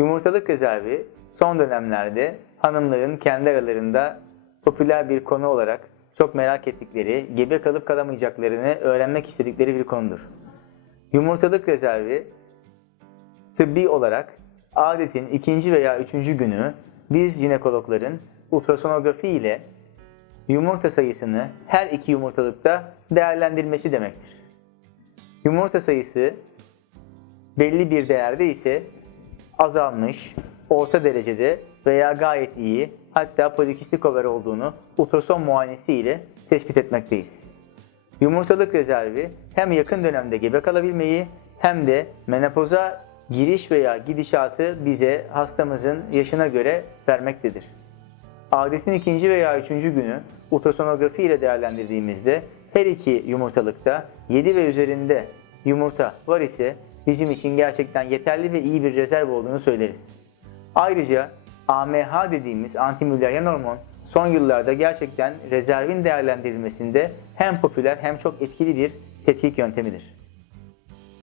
Yumurtalık rezervi son dönemlerde hanımların kendi aralarında popüler bir konu olarak çok merak ettikleri, gebe kalıp kalamayacaklarını öğrenmek istedikleri bir konudur. Yumurtalık rezervi tıbbi olarak adetin ikinci veya üçüncü günü biz jinekologların ultrasonografi ile yumurta sayısını her iki yumurtalıkta değerlendirmesi demektir. Yumurta sayısı belli bir değerde ise azalmış, orta derecede veya gayet iyi hatta polikistik over olduğunu ultrason muayenesi ile tespit etmekteyiz. Yumurtalık rezervi hem yakın dönemde gebe kalabilmeyi hem de menopoza giriş veya gidişatı bize hastamızın yaşına göre vermektedir. Adetin ikinci veya üçüncü günü ultrasonografi ile değerlendirdiğimizde her iki yumurtalıkta 7 ve üzerinde yumurta var ise bizim için gerçekten yeterli ve iyi bir rezerv olduğunu söyleriz. Ayrıca AMH dediğimiz antimülleriyen hormon son yıllarda gerçekten rezervin değerlendirilmesinde hem popüler hem çok etkili bir tetkik yöntemidir.